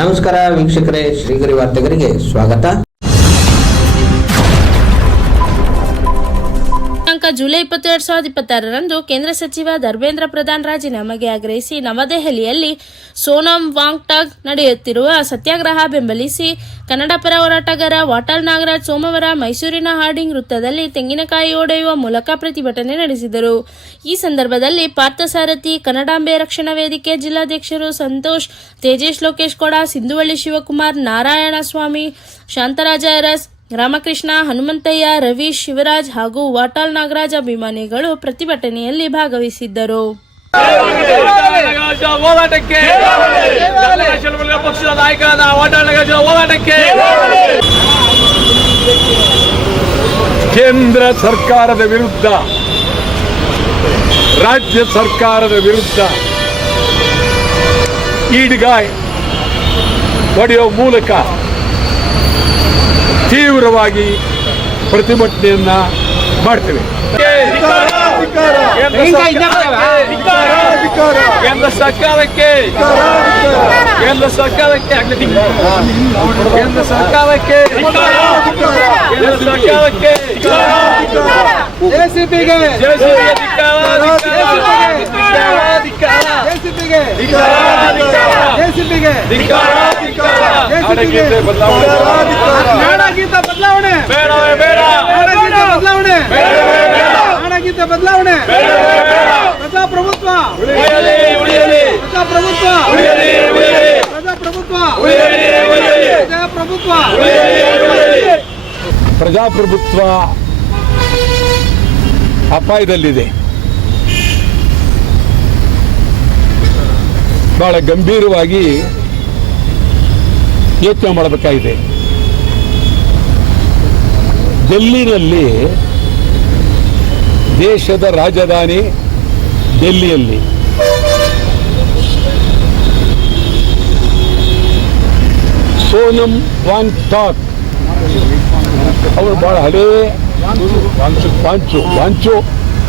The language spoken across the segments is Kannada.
ನಮಸ್ಕಾರ ವೀಕ್ಷಕರೇ, ಶ್ರೀಗರಿ ವಾರ್ತೆಗರಿಗೆ ಸ್ವಾಗತ. ಜುಲೈ 20, 2026ರಂದು ಕೇಂದ್ರ ಸಚಿವ ಧರ್ಮೇಂದ್ರ ಪ್ರಧಾನ್ ರಾಜೀನಾಮೆಗೆ ಆಗ್ರಹಿಸಿ ನವದೆಹಲಿಯಲ್ಲಿ ಸೋನಮ್ ವಾಂಗ್ಟಾಕ್ ನಡೆಯುತ್ತಿರುವ ಸತ್ಯಾಗ್ರಹ ಬೆಂಬಲಿಸಿ ಕನ್ನಡ ಪರ ಹೋರಾಟಗಾರ ವಾಟಾಳ್ ನಾಗರಾಜ್ ಸೋಮವಾರ ಮೈಸೂರಿನ ಹಾರ್ಡಿಂಗ್ ವೃತ್ತದಲ್ಲಿ ತೆಂಗಿನಕಾಯಿ ಒಡೆಯುವ ಮೂಲಕ ಪ್ರತಿಭಟನೆ ನಡೆಸಿದರು. ಈ ಸಂದರ್ಭದಲ್ಲಿ ಪಾರ್ಥಸಾರಥಿ, ಕನ್ನಡಾಂಬೆ ರಕ್ಷಣಾ ವೇದಿಕೆ ಜಿಲ್ಲಾಧ್ಯಕ್ಷರು ಸಂತೋಷ್, ತೇಜೇಶ್, ಲೋಕೇಶ್ ಕೊಡ, ಸಿಂಧುವಳ್ಳಿ ಶಿವಕುಮಾರ್, ನಾರಾಯಣ ಸ್ವಾಮಿ, ಶಾಂತರಾಜ ಅರಸ್, ರಾಮಕೃಷ್ಣ, ಹನುಮಂತಯ್ಯ, ರವೀಶ್, ಶಿವರಾಜ್ ಹಾಗೂ ವಾಟಾಳ್ ನಾಗರಾಜ್ ಅಭಿಮಾನಿಗಳು ಪ್ರತಿಭಟನೆಯಲ್ಲಿ ಭಾಗವಹಿಸಿದ್ದರು. ಪಕ್ಷದ ನಾಯಕರಾದ ವಾಟಾಳ್ ನಾಗರಾಜ್ ಹೋರಾಟಕ್ಕೆ ಕೇಂದ್ರ ಸರ್ಕಾರದ ವಿರುದ್ಧ, ರಾಜ್ಯ ಸರ್ಕಾರದ ವಿರುದ್ಧ ಈಡ್ಗಾಯ್ ಹೊಡೆಯುವ ಮೂಲಕ ತೀವ್ರವಾಗಿ ಪ್ರತಿಭಟನೆಯನ್ನ ಮಾಡ್ತೇವೆ. ಕೇಂದ್ರ ಸರ್ಕಾರಕ್ಕೆ ಬದಲಾವಣೆ ಪ್ರಜಾಪ್ರಭುತ್ವ ಪ್ರಜಾಪ್ರಭುತ್ವ ಅಪಾಯದಲ್ಲಿದೆ. ಬಹಳ ಗಂಭೀರವಾಗಿ ಯೋಚನೆ ಮಾಡಬೇಕಾಗಿದೆ. ಡೆಲ್ಲಿನಲ್ಲಿ, ದೇಶದ ರಾಜಧಾನಿ ಡೆಲ್ಲಿಯಲ್ಲಿ ಸೋನಮ್ ವಾಂಗ್ಟಾಕ್ ಅವರು ಬಹಳ ಹಳೇ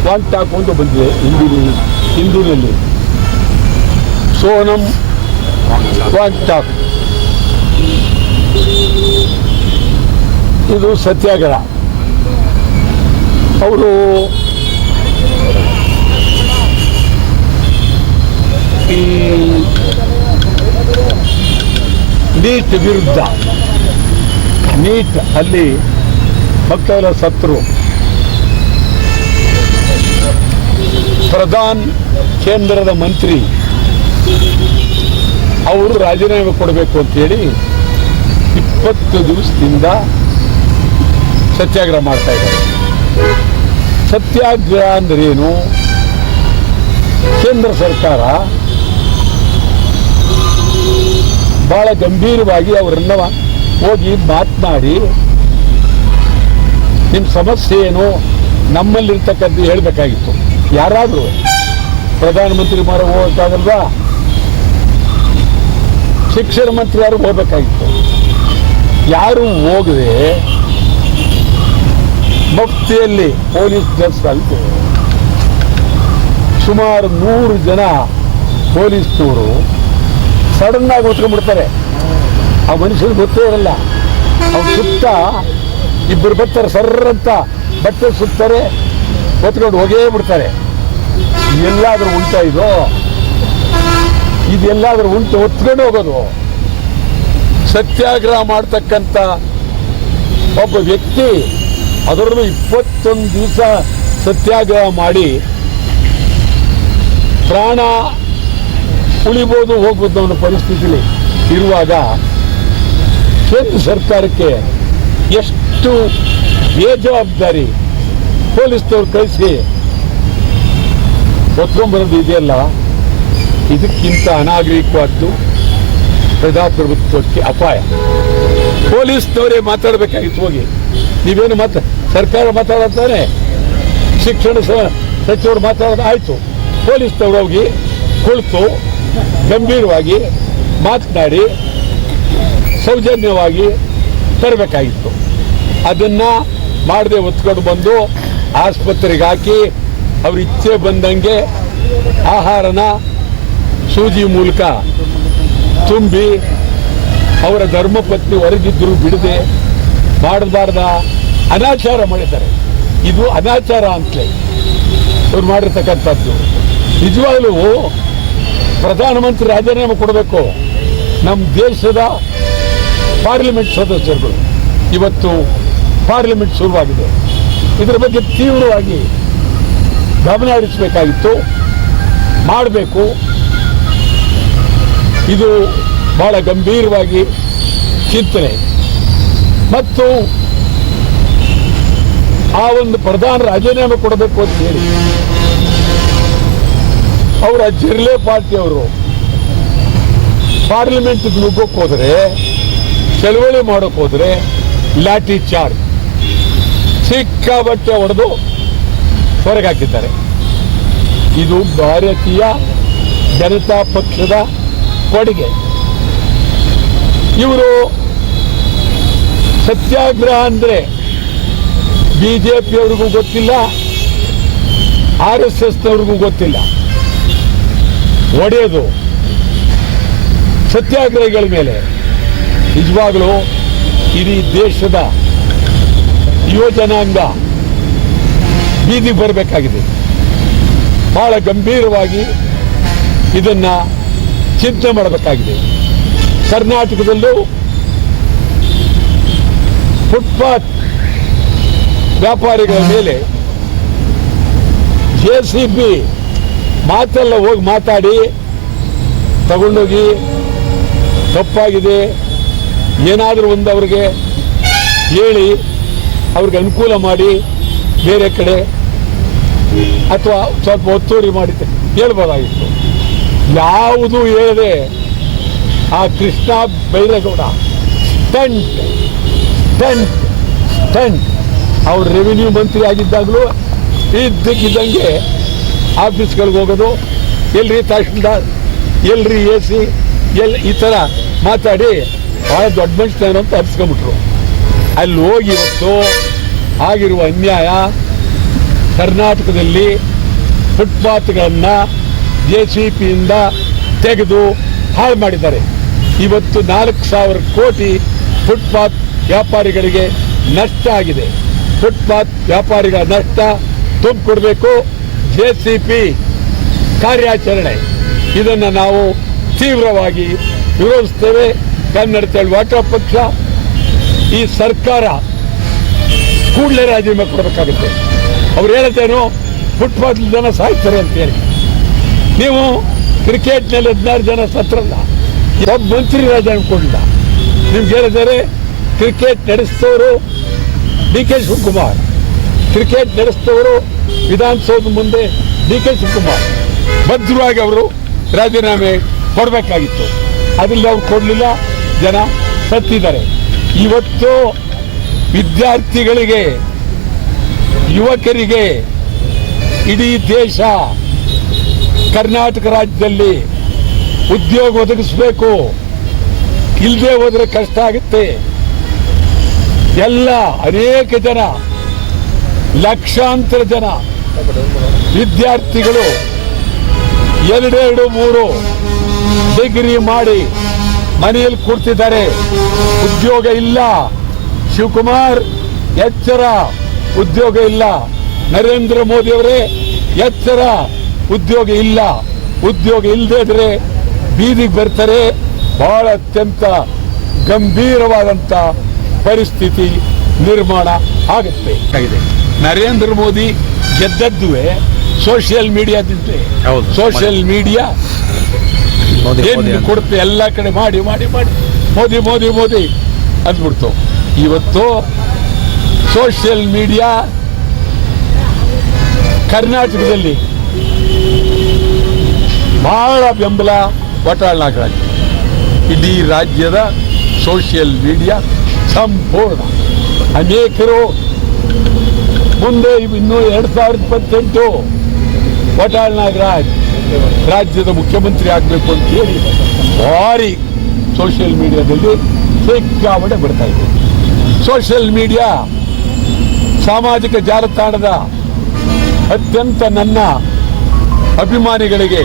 ವಾಂಗ್ಟಾಕ್ ಅಂತ ಬಂದಿದೆ ಹಿಂದಿನಲ್ಲಿ. ಸೋನಮ್ ವಾಂಗ್ಟಾಕ್ ಇದು ಸತ್ಯಾಗ್ರಹ. ಅವರು ಈ ನೀಟ್ ವಿರುದ್ಧ, ನೀಟ್ ಅಲ್ಲಿ ಮಕ್ಕಳ ಸತ್ರು, ಪ್ರಧಾನ್ ಕೇಂದ್ರದ ಮಂತ್ರಿ ಅವರು ರಾಜೀನಾಮೆ ಕೊಡಬೇಕು ಅಂತೇಳಿ 20 ದಿವಸದಿಂದ ಸತ್ಯಾಗ್ರಹ ಮಾಡ್ತಾ ಇದ್ದಾರೆ. ಸತ್ಯಾಗ್ರಹ ಅಂದ್ರೇನು? ಕೇಂದ್ರ ಸರ್ಕಾರ ಬಹಳ ಗಂಭೀರವಾಗಿ ಅವರನ್ನ ಹೋಗಿ ಮಾತನಾಡಿ, ನಿಮ್ಮ ಸಮಸ್ಯೆ ಏನು, ನಮ್ಮಲ್ಲಿರ್ತಕ್ಕಂಥ ಹೇಳಬೇಕಾಗಿತ್ತು. ಯಾರಾದರೂ ಪ್ರಧಾನಮಂತ್ರಿ ಮಾರ ಹೋಗಕ್ಕಾಗಲ್ವಾ? ಶಿಕ್ಷಣ ಮಂತ್ರಿ ಯಾರು ಹೋಗಬೇಕಾಗಿತ್ತು. ಯಾರು ಹೋಗದೆ ಮಫ್ತಿಯಲ್ಲಿ ಪೊಲೀಸ್ ಡ್ರೆಸ್ ಅಲ್ಲಿ ಸುಮಾರು 100 ಜನ ಪೊಲೀಸ್ನವರು ಸಡನ್ ಆಗಿ ಹೊತ್ಕೊಂಡ್ಬಿಡ್ತಾರೆ. ಆ ಮನುಷ್ಯನಿಗೆ ಗೊತ್ತೇ ಇರಲ್ಲ. ಅವ್ನು ಸುತ್ತ ಇಬ್ಬರು ಬರ್ತಾರೆ, ಸರ್ರಂತ ಬಟ್ಟೆ ಸುತ್ತಾರೆ, ಹೊತ್ಕೊಂಡು ಹೋಗೇ ಬಿಡ್ತಾರೆ. ಎಲ್ಲಾದ್ರೂ ಉಂಟಾ ಇದೆಲ್ಲಾದ್ರೂ ಉಂಟು ಹೊತ್ಕೊಂಡು ಹೋಗೋದು? ಸತ್ಯಾಗ್ರಹ ಮಾಡ್ತಕ್ಕಂಥ ಒಬ್ಬ ವ್ಯಕ್ತಿ ಅದರಲ್ಲೂ 21 ದಿವಸ ಸತ್ಯಾಗ್ರಹ ಮಾಡಿ ಪ್ರಾಣ ಉಳಿಬೋದು ಹೋಗ್ಬೋದು ಅನ್ನೋ ಪರಿಸ್ಥಿತಿಯಲ್ಲಿ ಇರುವಾಗ ಕೇಂದ್ರ ಸರ್ಕಾರಕ್ಕೆ ಎಷ್ಟು ಬೇಜವಾಬ್ದಾರಿ ಪೊಲೀಸ್ನವ್ರು ಕಳಿಸಿ ಹೊತ್ಕೊಂಡ್ಬರೋದು ಇದೆಯಲ್ಲ, ಇದಕ್ಕಿಂತ ಅನಾಗರಿಕವಾದ್ದು ಪ್ರಜಾಪ್ರಭುತ್ವಕ್ಕೆ ಅಪಾಯ. ಪೊಲೀಸ್ನವರೇ ಮಾತಾಡಬೇಕಾಗಿತ್ತು. ಹೋಗಿ ನೀವೇನು ಸರ್ಕಾರ ಮಾತಾಡ್ತಾನೆ, ಶಿಕ್ಷಣ ಸಚಿವರು ಮಾತಾಡೋದು ಆಯಿತು. ಪೊಲೀಸ್ನವರು ಹೋಗಿ ಕುಳಿತು ಗಂಭೀರವಾಗಿ ಮಾತನಾಡಿ ಸೌಜನ್ಯವಾಗಿ ತರಬೇಕಾಗಿತ್ತು. ಅದನ್ನು ಮಾಡದೆ ಹೊತ್ಕೊಂಡು ಬಂದು ಆಸ್ಪತ್ರೆಗೆ ಹಾಕಿ ಅವ್ರ ಇಚ್ಛೆ ಬಂದಂಗೆ ಆಹಾರನ ಸೂಜಿ ಮೂಲಕ ತುಂಬಿ ಅವರ ಧರ್ಮಪತ್ನಿ ಹೊರಗಿದ್ದರು ಬಿಡದೆ ಮಾಡಬಾರ್ದ ಅನಾಚಾರ ಮಾಡಿದ್ದಾರೆ. ಇದು ಅನಾಚಾರ ಅಂತಲೇ ಅವ್ರು ಮಾಡಿರ್ತಕ್ಕಂಥದ್ದು. ನಿಜವಾಗ್ಲೂ ಪ್ರಧಾನಮಂತ್ರಿ ರಾಜೀನಾಮೆ ಕೊಡಬೇಕು. ನಮ್ಮ ದೇಶದ ಪಾರ್ಲಿಮೆಂಟ್ ಸದಸ್ಯರುಗಳು ಇವತ್ತು ಪಾರ್ಲಿಮೆಂಟ್ ಶುರುವಾಗಿದೆ. ಇದರ ಬಗ್ಗೆ ತೀವ್ರವಾಗಿ ಗಮನ ಹರಿಸಬೇಕಾಗಿತ್ತು, ಮಾಡಬೇಕು. ಇದು ಬಹಳ ಗಂಭೀರವಾಗಿ ಚಿಂತನೆ ಮತ್ತು ಆ ಒಂದು ಪ್ರಧಾನ ರಾಜೀನಾಮೆ ಕೊಡಬೇಕು ಅಂತ ಹೇಳಿ ಅವರ ಜಿರ್ಲೆ ಪಾರ್ಟಿಯವರು ಪಾರ್ಲಿಮೆಂಟ್ ನುಗ್ಗೋಕೆ ಹೋದರೆ, ಚಳವಳಿ ಮಾಡೋಕೆ ಹೋದರೆ ಲಾಠಿ ಚಾರ್ಜ್ ಸಿಕ್ಕಾಬಟ್ಟೆ ಹೊಡೆದು ಹೊರಗೆ ಹಾಕಿದ್ದಾರೆ. ಇದು ಭಾರತೀಯ ಜನತಾ ಪಕ್ಷದ ಕೊಡುಗೆ. ಇವರು ಸತ್ಯಾಗ್ರಹ ಅಂದರೆ ಬಿಜೆಪಿಯವ್ರಿಗೂ ಗೊತ್ತಿಲ್ಲ, RSSನವ್ರಿಗೂ ಗೊತ್ತಿಲ್ಲ. ಒಡೆಯೋದು ಸತ್ಯಾಗ್ರಹಿಗಳ ಮೇಲೆ ನಿಜವಾಗಲೂ ಇಡೀ ದೇಶದ ಯುವಜನಾಂಗ ಬೀದಿಗೆ ಬರಬೇಕಾಗಿದೆ. ಬಹಳ ಗಂಭೀರವಾಗಿ ಇದನ್ನ ಚಿಂತನೆ ಮಾಡಬೇಕಾಗಿದೆ. ಕರ್ನಾಟಕದಲ್ಲೂ ಫುಟ್ಪಾತ್ ವ್ಯಾಪಾರಿಗಳ ಮೇಲೆ JCB ಮಾತೆಲ್ಲ ಹೋಗಿ ಮಾತಾಡಿ ತಗೊಂಡೋಗಿ ತಪ್ಪಾಗಿದೆ ಏನಾದರೂ ಒಂದು ಅವ್ರಿಗೆ ಹೇಳಿ ಅವ್ರಿಗೆ ಅನುಕೂಲ ಮಾಡಿ ಬೇರೆ ಕಡೆ ಅಥವಾ ಸ್ವಲ್ಪ ಒತ್ತುವರಿ ಮಾಡಿ ಹೇಳ್ಬೋದಾಗಿತ್ತು. ಯಾವುದೂ ಹೇಳದೆ ಆ ಕೃಷ್ಣ ಬೈರೇಗೌಡ ಸ್ಟಂಟ್ ಅವ್ರು ರೆವಿನ್ಯೂ ಮಂತ್ರಿ ಆಗಿದ್ದಾಗಲೂ ಇದ್ದಕ್ಕಿದ್ದಂಗೆ ಆಫೀಸ್ಗಳಿಗೆ ಹೋಗೋದು, ಎಲ್ರಿ ತಹಶೀಲ್ದಾರ್, ಎಲ್ರಿ AC, ಈ ಥರ ಮಾತಾಡಿ ಭಾಳ ದೊಡ್ಡ ಮನುಷ್ಯನ ಅಂತ ಅರ್ಸ್ಕೊಂಬಿಟ್ರು. ಅಲ್ಲಿ ಹೋಗಿ ಇವತ್ತು ಆಗಿರುವ ಅನ್ಯಾಯ, ಕರ್ನಾಟಕದಲ್ಲಿ ಫುಟ್ಪಾತ್ಗಳನ್ನು JCBಯಿಂದ ತೆಗೆದು ಹಾಳು ಮಾಡಿದ್ದಾರೆ. ಇವತ್ತು 4,000 ಕೋಟಿ ಫುಟ್ಪಾತ್ ವ್ಯಾಪಾರಿಗಳಿಗೆ ನಷ್ಟ ಆಗಿದೆ. ಫುಟ್ಪಾತ್ ವ್ಯಾಪಾರಿಗಳ ನಷ್ಟ ತುಂಬಿಕೊಡ್ಬೇಕು. JCB ಕಾರ್ಯಾಚರಣೆ ಇದನ್ನು ನಾವು ತೀವ್ರವಾಗಿ ವಿರೋಧಿಸ್ತೇವೆ. ಕನ್ನಡ ಚಳವಳಿ ಪಕ್ಷ ಈ ಸರ್ಕಾರ ಕೂಡಲೇ ರಾಜೀನಾಮೆ ಕೊಡಬೇಕಾಗುತ್ತೆ. ಅವ್ರು ಹೇಳುತ್ತೇನೋ ಫುಟ್ಪಾತ್ ಜನ ಸಾಯ್ತಾರೆ ಅಂತೇಳಿ. ನೀವು ಕ್ರಿಕೆಟ್ನಲ್ಲಿ 16 ಜನ ಸತ್ರಲ್ಲ, ಒಬ್ಬ ಮಂತ್ರಿ ರಾಜೀನಾಮೆ ಕೊಡಲಿಲ್ಲ. ನಿಮ್ಗೆ ಹೇಳಿದರೆ ಕ್ರಿಕೆಟ್ ನಡೆಸಿದವರು DK ಶಿವಕುಮಾರ್, ಕ್ರಿಕೆಟ್ ನಡೆಸಿದವರು ವಿಧಾನಸೌಧ ಮುಂದೆ DK ಶಿವಕುಮಾರ್ ಭದ್ರವಾಗಿ ಅವರು ರಾಜೀನಾಮೆ ಕೊಡಬೇಕಾಗಿತ್ತು. ಅದರಲ್ಲಿ ಅವ್ರು ಕೊಡಲಿಲ್ಲ, ಜನ ಸತ್ತಿದ್ದಾರೆ. ಇವತ್ತು ವಿದ್ಯಾರ್ಥಿಗಳಿಗೆ, ಯುವಕರಿಗೆ ಇಡೀ ದೇಶ ಕರ್ನಾಟಕ ರಾಜ್ಯದಲ್ಲಿ ಉದ್ಯೋಗ ಒದಗಿಸಬೇಕು. ಇಲ್ಲದೆ ಹೋದರೆ ಕಷ್ಟ ಆಗುತ್ತೆ. ಎಲ್ಲ ಅನೇಕ ಜನ, ಲಕ್ಷಾಂತರ ಜನ ವಿದ್ಯಾರ್ಥಿಗಳು 2-3 ಡಿಗ್ರಿ ಮಾಡಿ ಮನೆಯಲ್ಲಿ ಕೂರ್ತಿದ್ದಾರೆ, ಉದ್ಯೋಗ ಇಲ್ಲ. ಶಿವಕುಮಾರ್ ಎಚ್ಚರ, ಉದ್ಯೋಗ ಇಲ್ಲ. ನರೇಂದ್ರ ಮೋದಿ ಅವರೇ ಎಚ್ಚರ, ಉದ್ಯೋಗ ಇಲ್ಲ. ಉದ್ಯೋಗ ಇಲ್ಲದೆ ಇದ್ರೆ ಬೀದಿಗೆ ಬರ್ತಾರೆ. ಬಹಳ ಅತ್ಯಂತ ಗಂಭೀರವಾದಂಥ ಪರಿಸ್ಥಿತಿ ನಿರ್ಮಾಣ ಆಗುತ್ತೆ. ನರೇಂದ್ರ ಮೋದಿ ಗೆದ್ದದ್ದುವೆ ಸೋಷಿಯಲ್ ಮೀಡಿಯಾದಿಂದಲೇ. ಸೋಷಿಯಲ್ ಮೀಡಿಯಾ ಏನು ಕೊಡುತ್ತೆ ಎಲ್ಲ ಕಡೆ ಮಾಡಿ ಮಾಡಿ ಮಾಡಿ ಮೋದಿ ಮೋದಿ ಮೋದಿ ಅಂದ್ಬಿಡ್ತು. ಇವತ್ತು ಸೋಷಿಯಲ್ ಮೀಡಿಯಾ ಕರ್ನಾಟಕದಲ್ಲಿ ಬಹಳ ಬೆಂಬಲ ಒಟ್ಟಾಳನಾಗಲಾಗಿದೆ. ಇಡೀ ರಾಜ್ಯದ ಸೋಷಿಯಲ್ ಮೀಡಿಯಾ ಸಂಪೂರ್ಣ. ಅನೇಕರು ಮುಂದೆ ಇನ್ನೂ 2028 ವಟಾಳ್ ನಾಗರಾಜ್ ರಾಜ್ಯದ ಮುಖ್ಯಮಂತ್ರಿ ಆಗಬೇಕು ಅಂತ ಹೇಳಿ ಭಾರಿ ಸೋಷಿಯಲ್ ಮೀಡಿಯಾದಲ್ಲಿ ಸಿಕ್ಕಾಪಟ್ಟೆ ಬಿಡ್ತಾ ಇದೆ. ಸೋಷಿಯಲ್ ಮೀಡಿಯಾ ಸಾಮಾಜಿಕ ಜಾಲತಾಣದ ಅತ್ಯಂತ ನನ್ನ ಅಭಿಮಾನಿಗಳಿಗೆ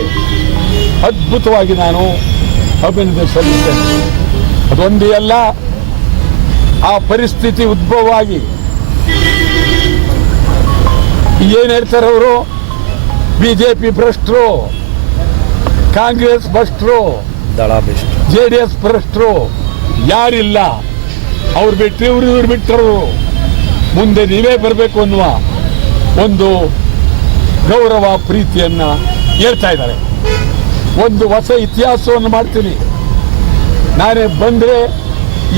ಅದ್ಭುತವಾಗಿ ನಾನು ಅಭಿನಂದನೆ ಸಲ್ಲಿಸ್ತೇನೆ. ಅದೊಂದೇ ಅಲ್ಲ, ಆ ಪರಿಸ್ಥಿತಿ ಉದ್ಭವವಾಗಿ ಏನ್ ಹೇಳ್ತಾರೆ ಅವರು, ಬಿಜೆಪಿ ಭ್ರಷ್ಟರು, ಕಾಂಗ್ರೆಸ್ ಭ್ರಷ್ಟರು, JDS ಭ್ರಷ್ಟರು, ಯಾರಿಲ್ಲ, ಅವ್ರು ಬಿಟ್ಟು ಇವ್ರು ಬಿಟ್ಟರು, ಮುಂದೆ ನೀವೇ ಬರಬೇಕು ಅನ್ನುವ ಒಂದು ಗೌರವ ಪ್ರೀತಿಯನ್ನ ಹೇಳ್ತಾ ಇದ್ದಾರೆ. ಒಂದು ಹೊಸ ಇತಿಹಾಸವನ್ನು ಮಾಡ್ತೀನಿ. ನಾನೇ ಬಂದರೆ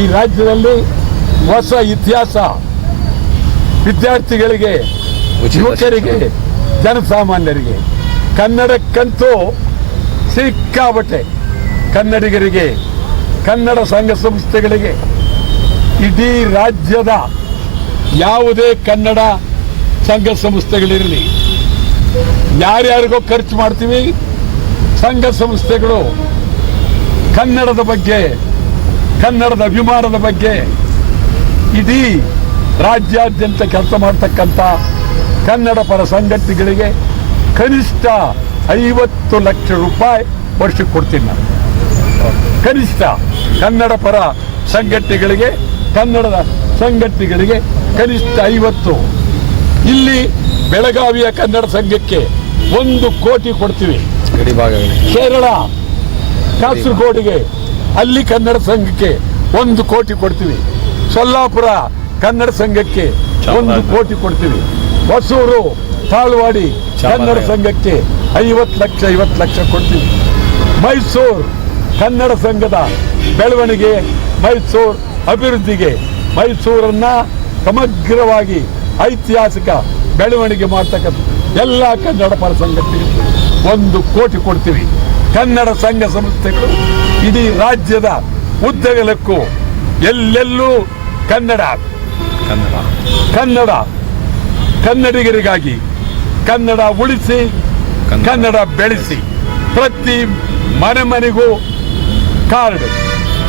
ಈ ರಾಜ್ಯದಲ್ಲಿ ಹೊಸ ಇತಿಹಾಸ, ವಿದ್ಯಾರ್ಥಿಗಳಿಗೆ, ಯುವಕರಿಗೆ, ಜನಸಾಮಾನ್ಯರಿಗೆ, ಕನ್ನಡಕ್ಕಂತೂ ಸಿಕ್ಕಾಬಟ್ಟೆ, ಕನ್ನಡಿಗರಿಗೆ, ಕನ್ನಡ ಸಂಘ ಸಂಸ್ಥೆಗಳಿಗೆ, ಇಡೀ ರಾಜ್ಯದ ಯಾವುದೇ ಕನ್ನಡ ಸಂಘ ಸಂಸ್ಥೆಗಳಿರಲಿ, ಯಾರ್ಯಾರಿಗೋ ಖರ್ಚು ಮಾಡ್ತೀವಿ, ಸಂಘ ಸಂಸ್ಥೆಗಳು ಕನ್ನಡದ ಬಗ್ಗೆ, ಕನ್ನಡದ ಅಭಿಮಾನದ ಬಗ್ಗೆ ಇಡೀ ರಾಜ್ಯಾದ್ಯಂತ ಕೆಲಸ ಮಾಡ್ತಕ್ಕಂಥ ಕನ್ನಡ ಪರ ಸಂಘಟನೆಗಳಿಗೆ ಕನಿಷ್ಠ 50 ಲಕ್ಷ ರೂಪಾಯಿ ವರ್ಷಕ್ಕೆ ಕೊಡ್ತೀನಿ ನಾನು. ಕನಿಷ್ಠ ಕನ್ನಡ ಪರ ಸಂಘಟನೆಗಳಿಗೆ, ಕನ್ನಡದ ಸಂಘಟನೆಗಳಿಗೆ ಕನಿಷ್ಠ 50. ಇಲ್ಲಿ ಬೆಳಗಾವಿಯ ಕನ್ನಡ ಸಂಘಕ್ಕೆ 1 ಕೋಟಿ ಕೊಡ್ತೀವಿ. ಕೇರಳ ಕಾಸರಗೋಡಿಗೆ ಅಲ್ಲಿ ಕನ್ನಡ ಸಂಘಕ್ಕೆ 1 ಕೋಟಿ ಕೊಡ್ತೀವಿ. ಸೊಲ್ಲಾಪುರ ಕನ್ನಡ ಸಂಘಕ್ಕೆ 1 ಕೋಟಿ ಕೊಡ್ತೀವಿ. ಹೊಸೂರು ತಾಳ್ವಾಡಿ ಕನ್ನಡ ಸಂಘಕ್ಕೆ 50 ಲಕ್ಷ ಕೊಡ್ತೀವಿ. ಮೈಸೂರು ಕನ್ನಡ ಸಂಘದ ಬೆಳವಣಿಗೆ, ಮೈಸೂರು ಅಭಿವೃದ್ಧಿಗೆ, ಮೈಸೂರನ್ನ ಸಮಗ್ರವಾಗಿ ಐತಿಹಾಸಿಕ ಬೆಳವಣಿಗೆ ಮಾಡ್ತಕ್ಕಂಥ ಎಲ್ಲ ಕನ್ನಡ ಪರ ಸಂಘಟನೆಗಳಿಗೆ 1 ಕೋಟಿ ಕೊಡ್ತೀವಿ. ಕನ್ನಡ ಸಂಘ ಸಂಸ್ಥೆಗಳು ಇಡೀ ರಾಜ್ಯದ ಉದ್ದಗಲಕ್ಕೂ ಎಲ್ಲೆಲ್ಲೂ ಕನ್ನಡ ಕನ್ನಡಿಗರಿಗಾಗಿ ಕನ್ನಡ ಉಳಿಸಿ, ಕನ್ನಡ ಬೆಳೆಸಿ, ಪ್ರತಿ ಮನೆಗೂ ಕಾರ್ಡ್,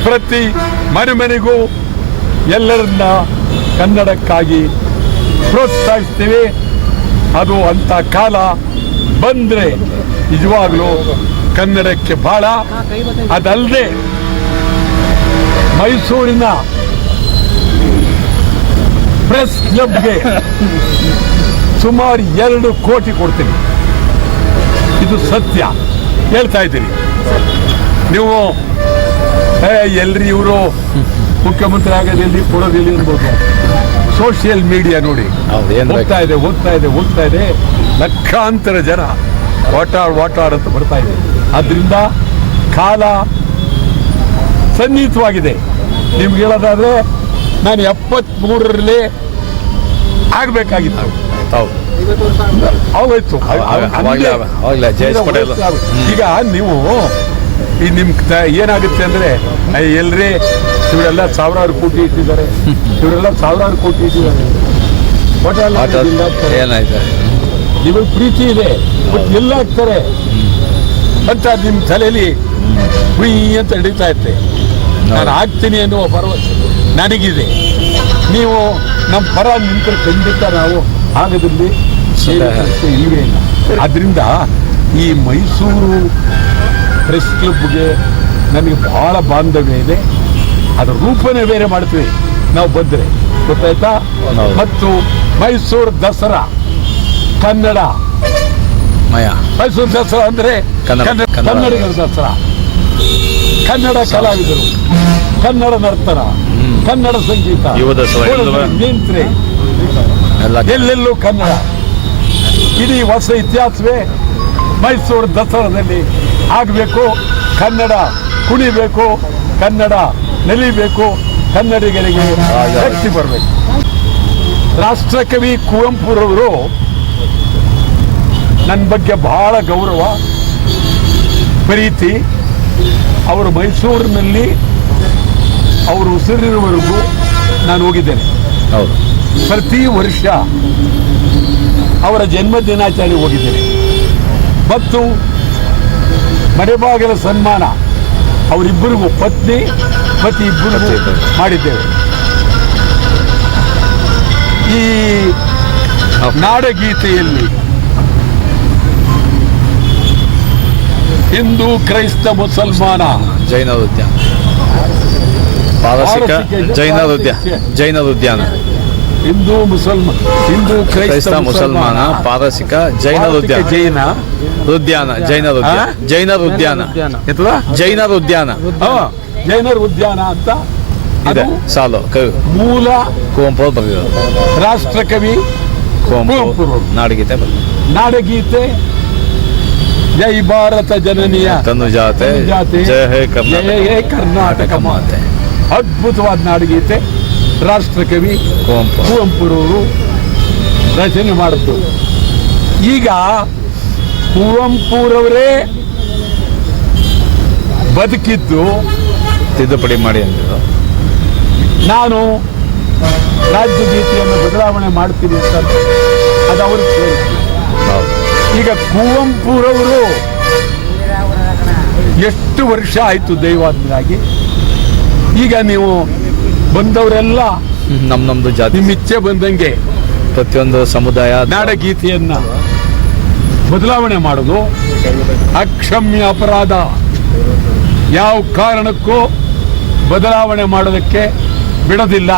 ಪ್ರತಿ ಮನೆಗೂ ಎಲ್ಲರನ್ನ ಕನ್ನಡಕ್ಕಾಗಿ ಪ್ರೋತ್ಸಾಹಿಸ್ತೀವಿ. ಅದು ಅಂತ ಕಾಲ ಬಂದ್ರೆ ನಿಜವಾಗ್ಲೂ ಕನ್ನಡಕ್ಕೆ ಬಹಳ. ಅದಲ್ಲದೆ ಮೈಸೂರಿನ ಪ್ರೆಸ್ ಕ್ಲಬ್ಗೆ ಸುಮಾರು 2 ಕೋಟಿ ಕೊಡ್ತೀನಿ. ಇದು ಸತ್ಯ ಹೇಳ್ತಾ ಇದ್ದೀನಿ. ನೀವು ಎಲ್ರಿ ಇವರು ಮುಖ್ಯಮಂತ್ರಿ ಆಗೋದು ಎಲ್ಲಿ, ಕೊಡೋದು ಎಲ್ಲಿ ಅನ್ಬೋದು. ಸೋಷಿಯಲ್ ಮೀಡಿಯಾ ನೋಡಿ, ಹೋಗ್ತಾ ಇದೆ ಲಕ್ಷಾಂತರ ಜನ ವಾಟಾಡ್ ಅಂತ ಬರ್ತಾ ಇದೆ. ಆದ್ರಿಂದ ಕಾಲ ಸನ್ನಿಹಿತವಾಗಿದೆ. ನಿಮ್ಗೆ ಹೇಳೋದಾದ್ರೆ ನಾನು 73ರಲ್ಲಿ ಆಗ್ಬೇಕಾಗಿತ್ತು. ಆಗೋಯ್ತು. ಈಗ ನೀವು ಈ ನಿಮ್ ಏನಾಗುತ್ತೆ ಅಂದ್ರೆ, ಎಲ್ರಿ ಇವರೆಲ್ಲ ಸಾವಿರಾರು ಕೋಟಿ ಇಟ್ಟಿದ್ದಾರೆ, ನಿಮಗೆ ಪ್ರೀತಿ ಇದೆ, ಬಟ್ ಎಲ್ಲ ಹಾಕ್ತಾರೆ ಅಂತ ನಿಮ್ ತಲೆಯಲ್ಲಿ ಹುಯಿ ಅಂತ ಹಿಡಿತಾ ಇತ್ತೆ. ನಾನು ಆಗ್ತೀನಿ ಅನ್ನುವ ಭರವಸೆ ನನಗಿದೆ. ನೀವು ನಮ್ಮ ಪರ ನಿಂತರೆ ಖಂಡಿತ ನಾವು ಆಗದಲ್ಲಿ ಇಲ್ವೇ ಇಲ್ಲ. ಆದ್ರಿಂದ ಈ ಮೈಸೂರು ಪ್ರೆಸ್ ಕ್ಲಬ್ಗೆ ನನಗೆ ಬಹಳ ಬಾಂಧವ್ಯ ಇದೆ. ಅದರ ರೂಪನೇ ಬೇರೆ ಮಾಡ್ತೀವಿ ನಾವು ಬಂದರೆ, ಗೊತ್ತಾಯ್ತಾ. ಮತ್ತು ಮೈಸೂರು ದಸರಾ ಕನ್ನಡ, ಮೈಸೂರು ದಸರಾ ಅಂದ್ರೆ ಕನ್ನಡಿಗರ ದಸರಾ, ಕನ್ನಡ ಕಲಾವಿದರು, ಕನ್ನಡ ನರ್ತನ, ಕನ್ನಡ ಸಂಗೀತ, ನಿಂತ್ರೆ ಎಲ್ಲೆಲ್ಲೂ ಕನ್ನಡ. ಇಡೀ ಹೊಸ ಇತಿಹಾಸವೇ ಮೈಸೂರು ದಸರಾದಲ್ಲಿ ಆಗಬೇಕು. ಕನ್ನಡ ಕುಣಿಬೇಕು, ಕನ್ನಡ ನಲಿಬೇಕು, ಕನ್ನಡಿಗರಿಗೆ ಶಕ್ತಿ ಬರಬೇಕು. ರಾಷ್ಟ್ರಕವಿ ಕುವೆಂಪುರವರು ನನ್ನ ಬಗ್ಗೆ ಬಹಳ ಗೌರವ, ಪ್ರೀತಿ. ಅವರು ಮೈಸೂರಿನಲ್ಲಿ ಅವರು ಉಸಿರಿರುವವರೆಗೂ ನಾನು ಹೋಗಿದ್ದೇನೆ. ಪ್ರತಿ ವರ್ಷ ಅವರ ಜನ್ಮ ದಿನಾಚರಣೆ ಹೋಗಿದ್ದೇನೆ. ಮತ್ತು ಮನೆಬಾಗಿಲ ಸನ್ಮಾನ ಅವರಿಬ್ಬರಿಗೂ, ಪತಿ ಇಬ್ಬರಿಗೂ ಮಾಡಿದ್ದೇವೆ. ಈ ನಾಡಗೀತೆಯಲ್ಲಿ ಹಿಂದೂ, ಕ್ರೈಸ್ತ, ಮುಸಲ್ಮಾನ, ಜೈನ ನೃತ್ಯ ಪಾರಸಿಕ ಜೈನರ ಉದ್ಯಾನ ಹಿಂದೂ ಕ್ರೈಸ್ತ ಮುಸಲ್ಮಾನ ಪಾರಸಿಕ ಜೈನರ ಉದ್ಯಾನ ಜೈನರ ಉದ್ಯಾನ ಜೈನರ ಉದ್ಯಾನ ಅಂತ ಇದೆ ಸಾಲು ಮೂಲ ಕುವೆಂಪು ಬರೆದಿರೋದು. ರಾಷ್ಟ್ರಕವಿ ಕುವೆಂಪು ನಾಡಗೀತೆ ಜೈ ಭಾರತ ಜನನಿಯ ತನುಜಾತೆ ಜಯ ಹೇ ಕರ್ನಾಟಕ ಮಾತೆ. ಅದ್ಭುತವಾದ ನಾಡಗೀತೆ ರಾಷ್ಟ್ರಕವಿ ಕುವೆಂಪುರವರು ರಚನೆ ಮಾಡಿದ್ದು. ಈಗ ಕುವೆಂಪುರವರೇ ಬದುಕಿದ್ದು ತಿದ್ದುಪಡಿ ಮಾಡಿ ಅಂದಿದ್ದು. ನಾನು ರಾಜ್ಯಗೀತೆಯನ್ನು ಬದಲಾವಣೆ ಮಾಡ್ತೀನಿ ಅಂತ ಅದು ಅವ್ರಿಗೆ ಸೇರಿತ್ತು. ಈಗ ಕುವೆಂಪುರವರು ಎಷ್ಟು ವರ್ಷ ಆಯಿತು ದೈವಾಜ್ಞರಾಗಿ. ಈಗ ನೀವು ಬಂದವರೆಲ್ಲ ನಮ್ದು ಜಾತಿ ನಿಮ್ಮ ಇಚ್ಛೆ ಬಂದಂಗೆ ಪ್ರತಿಯೊಂದು ಸಮುದಾಯ ನಾಡಗೀತೆಯನ್ನ ಬದಲಾವಣೆ ಮಾಡೋದು ಅಕ್ಷಮ್ಯ ಅಪರಾಧ. ಯಾವ ಕಾರಣಕ್ಕೂ ಬದಲಾವಣೆ ಮಾಡೋದಕ್ಕೆ ಬಿಡೋದಿಲ್ಲ.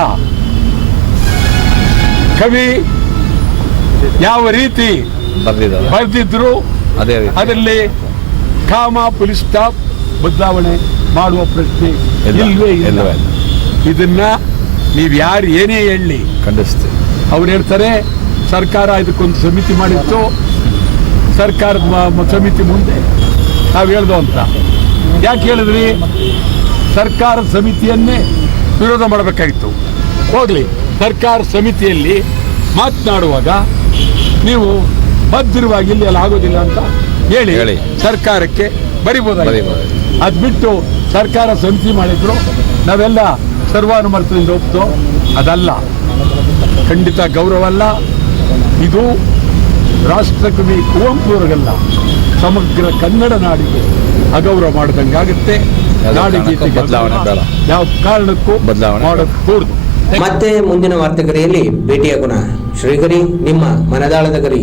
ಕವಿ ಯಾವ ರೀತಿ ಬರೆದಿದ್ರು ಅದರಲ್ಲಿ ಕಾಮ ಪುಲಿಸ್ ಸ್ಟಾಪ್ ಬದಲಾವಣೆ ಮಾಡುವ ಪ್ರಶ್ನೆ ಇಲ್ವೇ ಇಲ್ಲ. ಇದನ್ನ ನೀವು ಯಾರು ಏನೇ ಹೇಳಿ ಖಂಡಿಸ್ತೀವಿ. ಅವ್ರು ಹೇಳ್ತಾರೆ ಸರ್ಕಾರ ಇದಕ್ಕೊಂದು ಸಮಿತಿ ಮಾಡಿತ್ತು, ಸರ್ಕಾರದ ಸಮಿತಿ ಮುಂದೆ ನಾವು ಹೇಳ್ದು ಅಂತ. ಯಾಕೆ ಹೇಳಿದ್ರಿ? ಸರ್ಕಾರ ಸಮಿತಿಯನ್ನೇ ವಿರೋಧ ಮಾಡಬೇಕಾಗಿತ್ತು. ಹೋಗ್ಲಿ, ಸರ್ಕಾರ ಸಮಿತಿಯಲ್ಲಿ ಮಾತನಾಡುವಾಗ ನೀವು ಭದ್ರವಾಗಿ ಇಲ್ಲಿ ಎಲ್ಲ ಆಗೋದಿಲ್ಲ ಅಂತ ಹೇಳಿ ಸರ್ಕಾರಕ್ಕೆ ಬರಿಬೋದಾಗಿತ್ತು. ಅದು ಬಿಟ್ಟು ಸರ್ಕಾರ ಸಮಿತಿ ಮಾಡಿದ್ರು ನಾವೆಲ್ಲ ಸರ್ವಾನುಮತದಿಂದ ಒಪ್ತು. ಅದಲ್ಲ, ಖಂಡಿತ ಗೌರವ ಅಲ್ಲ. ಇದು ರಾಷ್ಟ್ರಕವಿ ಕುವೆಂಪುರಗಲ್ಲ, ಸಮಗ್ರ ಕನ್ನಡ ನಾಡಿಗೆ ಅಗೌರವ ಮಾಡಿದಂಗಾಗುತ್ತೆ. ನಾಡಿಗೀತೆ ಬದಲಾವಣೆ ಬೇಡ, ಯಾವ ಕಾರಣಕ್ಕೂ ಬದಲಾವಣೆ ಮಾಡಕೂಡದು. ಮತ್ತೆ ಮುಂದಿನ ವಾರ್ತೆಗರಿಯಲ್ಲಿ ಭೇಟಿಯಾಗೋಣ. ಶ್ರೀಗರಿ, ನಿಮ್ಮ ಮನದಾಳದ ಗರಿ.